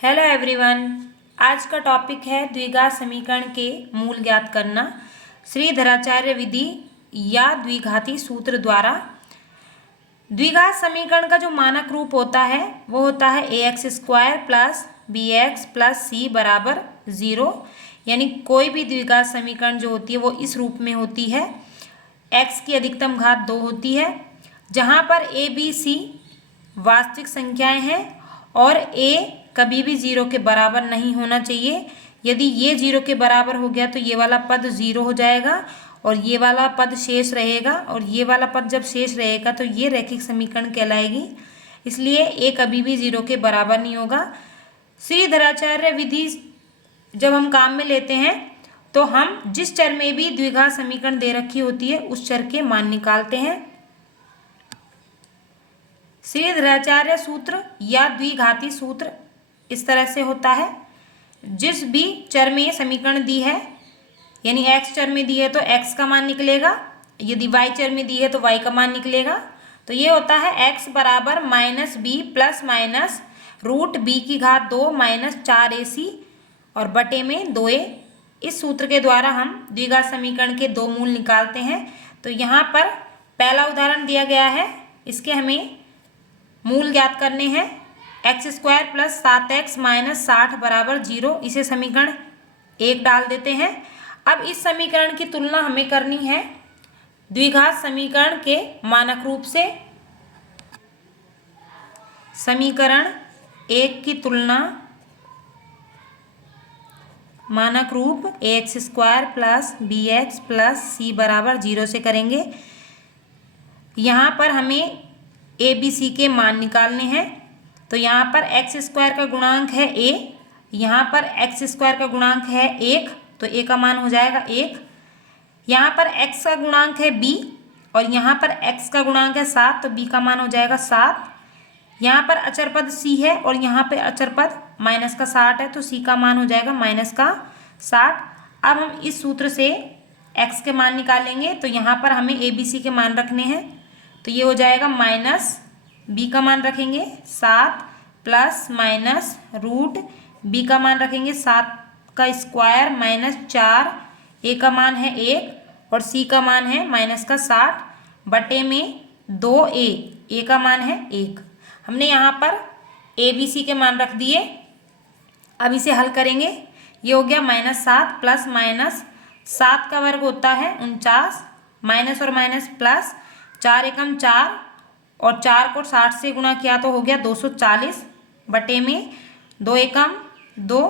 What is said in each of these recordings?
Hello everyone. आज का topic है द्विघात समीकरण के मूल ज्ञात करना। श्रीधराचार्य विधि या द्विघाती सूत्र द्वारा द्विघात समीकरण का जो मानक रूप होता है वो होता है ax² plus bx plus c बराबर 0। यानी कोई भी द्विघात समीकरण जो होती है वो इस रूप में होती है। x की अधिकतम घात 2 होती है, जहाँ पर a b c वास्तविक संख्याएं हैं और a कभी भी 0 के बराबर नहीं होना चाहिए। यदि ये 0 के बराबर हो गया तो ये वाला पद 0 हो जाएगा और ये वाला पद शेष रहेगा, और ये वाला पद जब शेष रहेगा तो ये रैखिक समीकरण कहलाएगी। इसलिए a कभी भी 0 के बराबर नहीं होगा। श्रीधराचार्य विधि जब हम काम में लेते हैं तो हम जिस चर में भी द्विघात समीकरण दे रखी होती है उस चर के मान निकालते हैं। श्रीधराचार्य सूत्र या द्विघाती सूत्र इस तरह से होता है। जिस भी चर में समीकरण दी है, यानी x चर में दी है तो x का मान निकलेगा, यदि y चर में दी है तो y का मान निकलेगा। तो ये होता है x बराबर minus B plus minus root B की घात 2 माइनस 4ac और बटे में 2a। इस सूत्र के द्वारा हम द्विघात समीकरण के दो मूल निकालते हैं। तो यहाँ पर पहला उदाहरण दिया गया है, इसके हमें मूल ज्ञात करने हैं। x² प्लस 7x माइनस 60 बराबर 0, इसे समीकरण 1 डाल देते हैं। अब इस समीकरण की तुलना हमें करनी है द्विघात समीकरण के मानक रूप से। समीकरण 1 की तुलना मानक रूप ax² plus bx plus c बराबर 0 से करेंगे। यहाँ पर हमें a b c के मान निकालने हैं। तो यहाँ पर x² का गुणांक है a, यहाँ पर x² का गुणांक है 1, तो a का मान हो जाएगा 1। यहाँ पर x का गुणांक है b और यहाँ पर x का गुणांक है 7, तो b का मान हो जाएगा 7। यहाँ पर अचर पद c है और यहाँ पे अचर पद माइनस का 60 है, तो c का मान हो जाएगा माइनस का 60। अब हम इस सूत्र से x के मान निकालेंगे। तो यहाँ पर हमें a b c के मान रखने हैं। तो ये हो जाएगा माइनस b का मान रखेंगे 7 प्लस माइनस रूट b का मान रखेंगे 7 का स्क्वायर माइनस 4, a का मान है 1 और c का मान है माइनस का 60 बटे में 2a, a का मान है 1। हमने यहाँ पर a b c के मान रख दिए। अब इसे हल करेंगे। ये हो गया -7 प्लस माइनस 7 का वर्ग होता है 49, माइनस और माइनस प्लस 4 एकम 4 और 4 को 60 से गुणा किया तो हो गया 240 बटे में 2 एकम 2,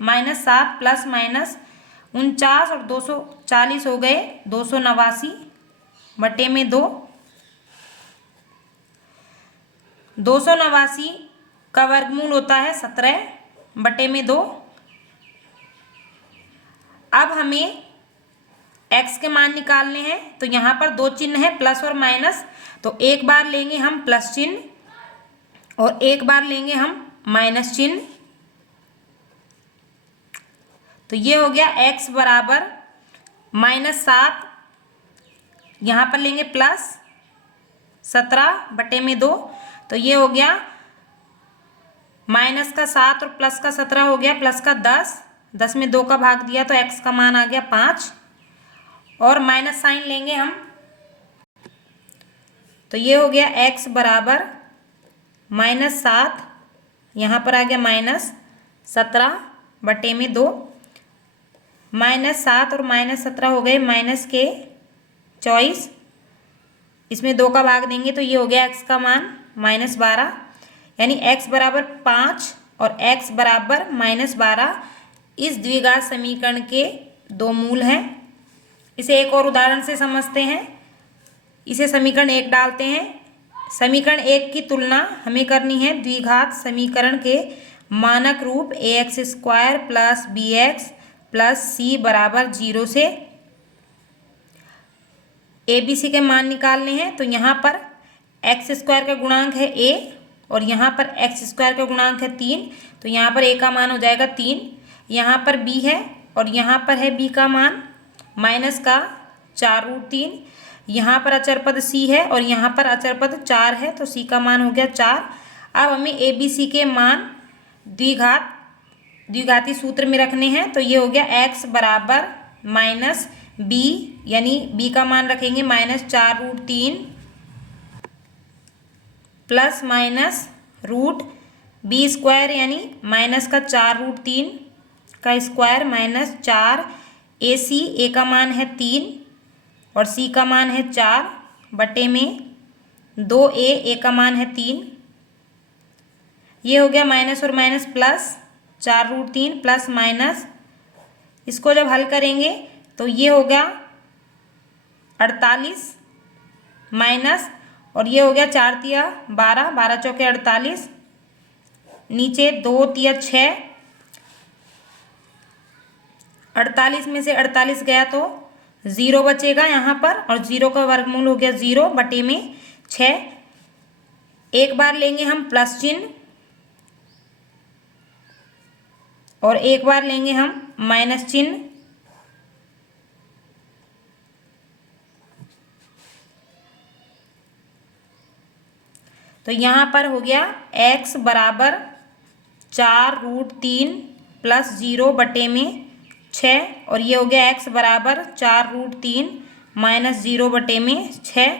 -7 प्लस माइनस 49 और 240 हो गए 289 बटे में 2। 289 का वर्गमूल होता है 17 बटे में 2। अब हमें x के मान निकालने हैं। तो यहाँ पर दो चिन्ह है प्लस और माइनस, तो एक बार लेंगे हम प्लस चिन्ह और एक बार लेंगे हम माइनस चिन्ह। तो ये हो गया x बराबर -7, यहाँ पर लेंगे प्लस 17 बटे में 2। तो ये हो गया माइनस का 7 और प्लस का 17 हो गया प्लस का 10, 10 में 2 का भाग दिया तो x का मान आ गया 5 और माइनस साइन लेंगे हम। तो ये हो गया x बराबर -7, यहाँ पर आ गया -17 बटे में 2। -7 और -17 हो गए माइनस के 24, इसमें 2 का भाग देंगे तो ये हो गया x का मान -12, यानी x बराबर 5 और x बराबर -12 इस द्विघात समीकरण के दो मूल हैं। इसे एक और उदाहरण से समझते हैं। इसे समीकरण 1 डालते हैं। समीकरण 1 की तुलना हमें करनी है द्विघात समीकरण के मानक रूप ax² plus bx plus c बराबर 0 से। a b c के मान निकालने हैं। तो यहाँ पर x² का गुणांक है a और यहाँ पर x² का गुणांक है 3, तो यहाँ पर a का मान हो जाएगा 3। यहाँ पर b है और यहाँ पर है b का मान माइनस का 4√3। यहाँ पर अचर पद c है और यहाँ पर अचर पद 4 है, तो c का मान हो गया 4। अब हमें a b c के मान द्विघाती सूत्र में रखने हैं। तो ये हो गया x बराबर माइनस बी, यानी b का मान रखेंगे -4√3 plus minus root B square यानी माइनस का 4√3 का स्क्वायर माइनस 4 AC, a का मान है 3 और c का मान है 4 बटे में 2a, a का मान है 3। ये हो गया माइनस और माइनस प्लस 4√3 प्लस माइनस, इसको जब हल करेंगे तो ये हो गया 48 माइनस, और ये हो गया 4 तिया 12, 12 चौके 48, नीचे 2 तिया 6, 48 में से 48 गया तो 0 बचेगा यहाँ पर, और 0 का वर्गमूल हो गया 0 बटे में 6। एक बार लेंगे हम प्लस चिन्ह और एक बार लेंगे हम माइनस चिन्ह। तो यहाँ पर हो गया x बराबर 4√3 प्लस 0 बटे में 6, और ये हो गया x बराबर 4√3 माइनस 0 बटे में 6।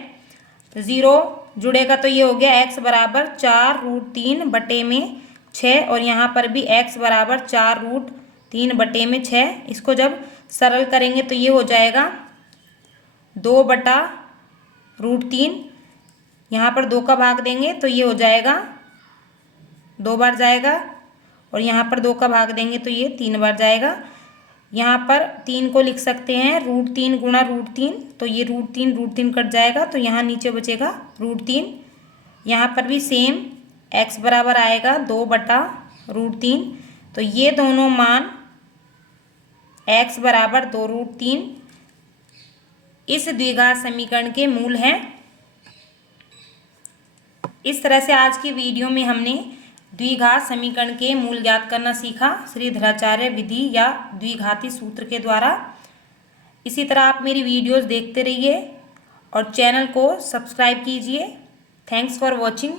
0 जुड़ेगा तो ये हो गया x बराबर 4√3 बटे में 6, और यहाँ पर भी x बराबर 4√3 बटे में 6। इसको जब सरल करेंगे तो ये हो जाएगा 2/√3, यहाँ पर 2 का भाग देंगे तो ये हो जाएगा 2 बार जाएगा, और यहाँ पर 2 का भाग देंगे तो ये 3 बार जाएगा। यहाँ पर 3 को लिख सकते हैं √3 गुणा √3, तो ये √3 कट जाएगा, तो यहाँ नीचे बचेगा √3। यहाँ पर भी सेम x बराबर आएगा 2/√3, तो ये दोनों मान x बराबर 2√3 इस द्विघात समीकरण के मूल हैं। इस तरह से आज की वीडियो में हमने द्विघात समीकरण के मूल ज्ञात करना सीखा श्रीधराचार्य विधि या द्विघाती सूत्र के द्वारा। इसी तरह आप मेरी वीडियोस देखते रहिए और चैनल को सब्सक्राइब कीजिए। Thanks for watching.